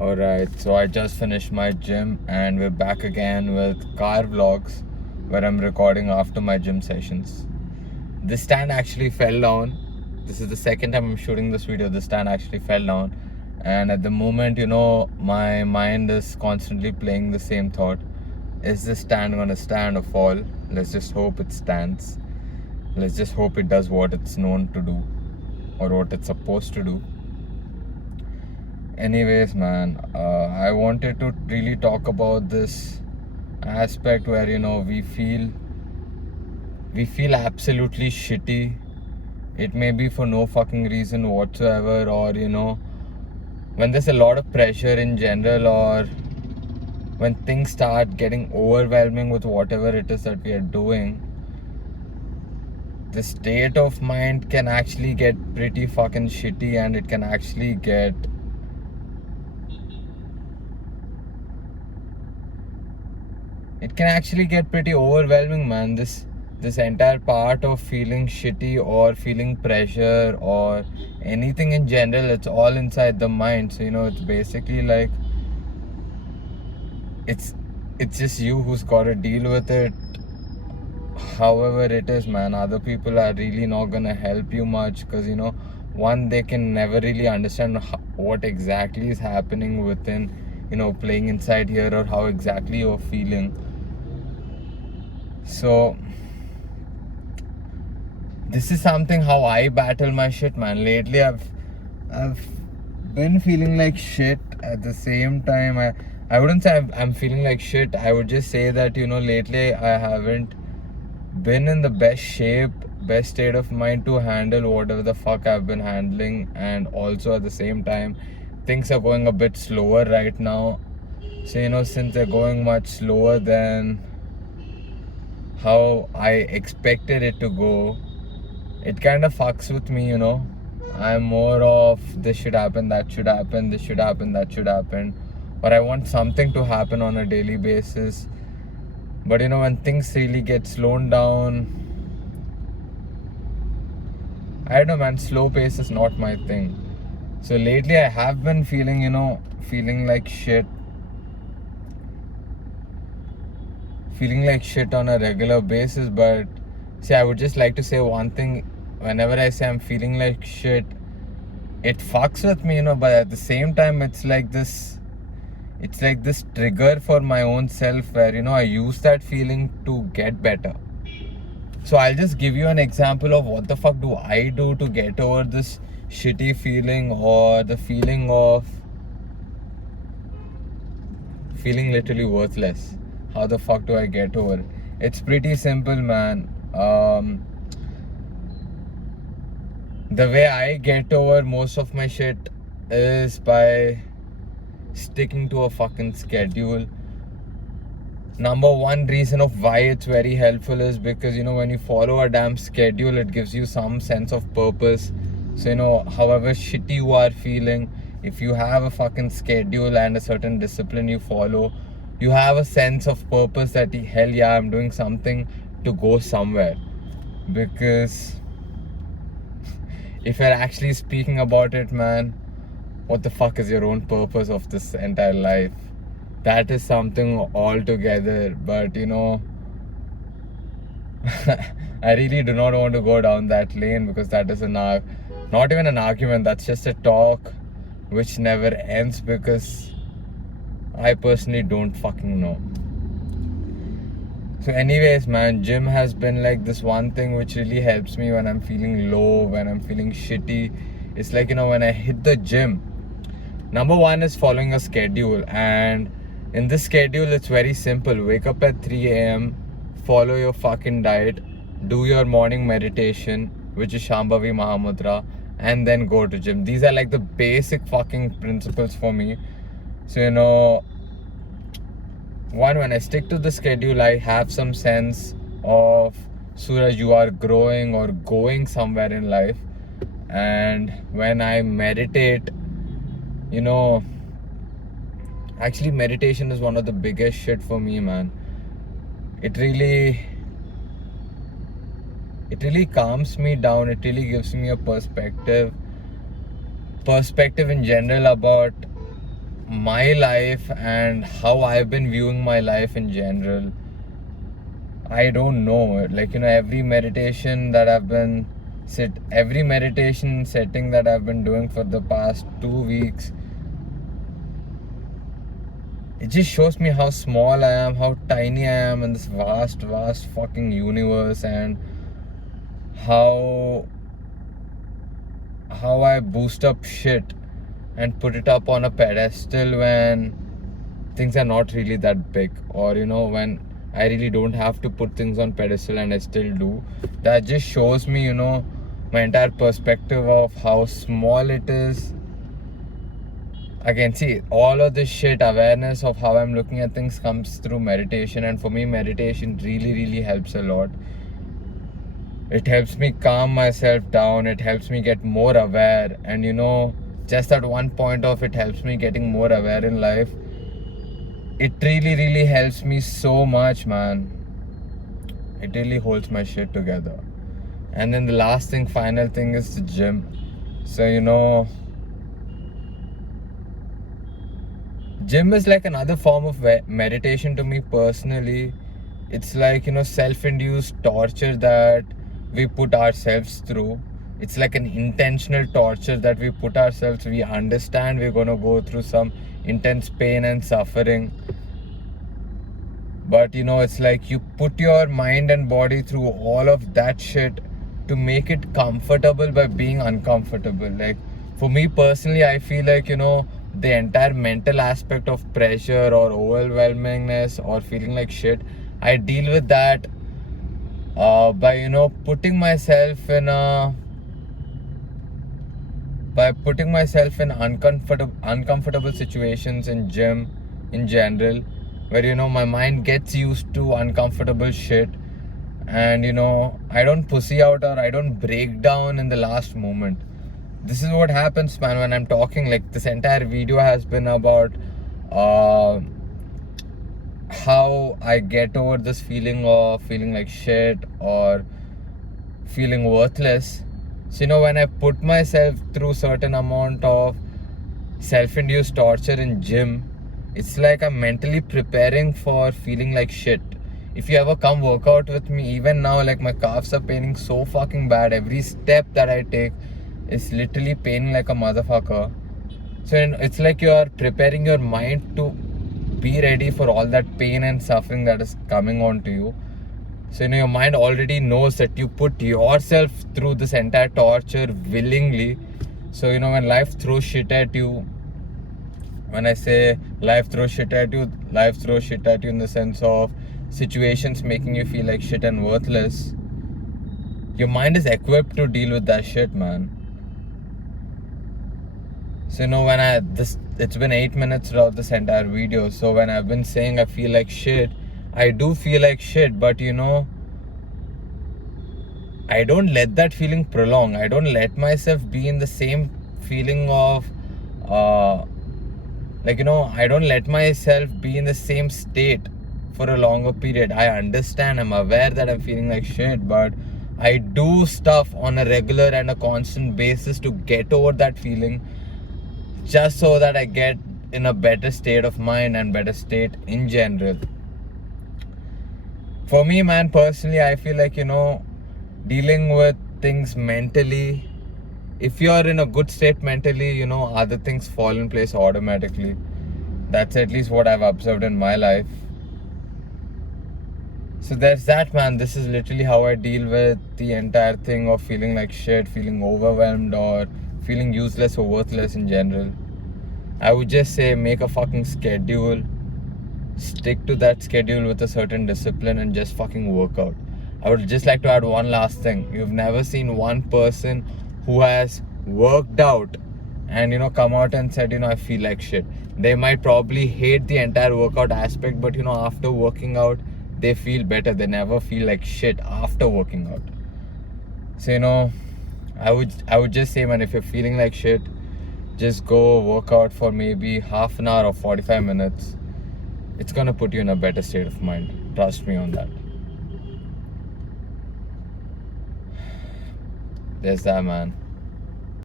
Alright, so I just finished my gym and we're back again with car vlogs where I'm recording after my gym sessions. This stand actually fell down. This is the second time I'm shooting this video. This stand actually fell down, and at the moment, my mind is constantly playing the same thought. Is this stand gonna stand or fall? Let's just hope it stands. Let's just hope it does what it's known to do or what it's supposed to do. Anyways, man, I wanted to really talk about this aspect where we feel absolutely shitty. It may be for no fucking reason whatsoever, or when there's a lot of pressure in general, or when things start getting overwhelming with whatever it is that we are doing. The state of mind can actually get pretty fucking shitty, and it can actually get pretty overwhelming, man. This entire part of feeling shitty or feeling pressure or anything in general, it's all inside the mind. So it's basically like it's just you who's got to deal with it. However it is, man, other people are really not gonna help you much, because one, they can never really understand what exactly is happening within playing inside here, or how exactly you're feeling. So this is something how I battle my shit, man. Lately I've been feeling like shit. At the same time, I wouldn't say I'm feeling like shit. I would just say that lately I haven't been in the best shape, best state of mind to handle whatever the fuck I've been handling. And also at the same time, things are going a bit slower right now. So since they're going much slower than how I expected it to go, it kind of fucks with me. I'm more of this should happen, that should happen, this should happen, that should happen, or I want something to happen on a daily basis. But when things really get slowed down, I don't know, man, slow pace is not my thing. So lately I have been feeling like shit on a regular basis. But see, I would just like to say one thing. Whenever I say I'm feeling like shit, it fucks with me, but at the same time, it's like this trigger for my own self, where I use that feeling to get better. So I'll just give you an example of what the fuck do I do to get over this shitty feeling, or the feeling of feeling literally worthless. How the fuck do I get over it? It's pretty simple, man. The way I get over most of my shit is by sticking to a fucking schedule. Number one reason of why it's very helpful is because when you follow a damn schedule, it gives you some sense of purpose. So however shitty you are feeling, if you have a fucking schedule and a certain discipline you follow, you have a sense of purpose that hell yeah, I'm doing something to go somewhere. Because if you're actually speaking about it, man, what the fuck is your own purpose of this entire life? That is something altogether. But I really do not want to go down that lane, because that is not even an argument. That's just a talk which never ends, because I personally don't fucking know. So anyways, man, gym has been like this one thing which really helps me when I'm feeling low, when I'm feeling shitty. It's like, when I hit the gym, number one is following a schedule. And in this schedule, it's very simple. Wake up at 3 a.m., follow your fucking diet, do your morning meditation, which is Shambhavi Mahamudra, and then go to gym. These are like the basic fucking principles for me. So one, when I stick to the schedule, I have some sense of, Suraj, you are growing or going somewhere in life. And when I meditate, actually meditation is one of the biggest shit for me, man. It really calms me down. It really gives me a perspective in general about my life and how I've been viewing my life in general, I don't know. Like, every meditation that I've been every meditation setting that I've been doing for the past 2 weeks, it just shows me how small I am, how tiny I am in this vast, vast fucking universe, and how I boost up shit and put it up on a pedestal when things are not really that big, or when I really don't have to put things on pedestal and I still do. That just shows me, my entire perspective of how small it is. Again, see, all of this shit, awareness of how I'm looking at things comes through meditation, and for me, meditation really, really helps a lot. It helps me calm myself down, it helps me get more aware, and just at one point of it helps me getting more aware in life. It really, really helps me so much, man. It really holds my shit together. And then the last thing, final thing, is the gym. So, gym is like another form of meditation to me personally. It's like, self-induced torture that we put ourselves through. It's like an intentional torture that we put ourselves. We understand we're going to go through some intense pain and suffering. But, it's like you put your mind and body through all of that shit to make it comfortable by being uncomfortable. Like, for me personally, I feel like, the entire mental aspect of pressure or overwhelmingness or feeling like shit, I deal with that by putting myself in uncomfortable situations in gym in general, where my mind gets used to uncomfortable shit, and I don't pussy out or I don't break down in the last moment. This is what happens, man, when I'm talking. Like, this entire video has been about how I get over this feeling of feeling like shit or feeling worthless. So, when I put myself through certain amount of self-induced torture in gym, it's like I'm mentally preparing for feeling like shit. If you ever come work out with me, even now, like, my calves are paining so fucking bad. Every step that I take is literally paining like a motherfucker. So it's like you are preparing your mind to be ready for all that pain and suffering that is coming on to you. So your mind already knows that you put yourself through this entire torture willingly. So when life throws shit at you, when I say life throws shit at you in the sense of situations making you feel like shit and worthless, your mind is equipped to deal with that shit, man. So when it's been 8 minutes throughout this entire video. So when I've been saying I feel like shit, I do feel like shit, but I don't let that feeling prolong. I don't let myself be in the same feeling of I don't let myself be in the same state for a longer period. I understand, I'm aware that I'm feeling like shit, but I do stuff on a regular and a constant basis to get over that feeling, just so that I get in a better state of mind and better state in general. For me, man, personally, I feel like, dealing with things mentally, if you're in a good state mentally, other things fall in place automatically. That's at least what I've observed in my life. So there's that, man. This is literally how I deal with the entire thing of feeling like shit, feeling overwhelmed, or feeling useless or worthless in general. I would just say, make a fucking schedule, stick to that schedule with a certain discipline, and just fucking work out. I would just like to add one last thing. You've never seen one person who has worked out and come out and said, I feel like shit. They might probably hate the entire workout aspect, but after working out, they feel better. They never feel like shit after working out. So I would just say, man, if you're feeling like shit, just go work out for maybe half an hour or 45 minutes. It's gonna put you in a better state of mind. Trust me on that. There's that, man.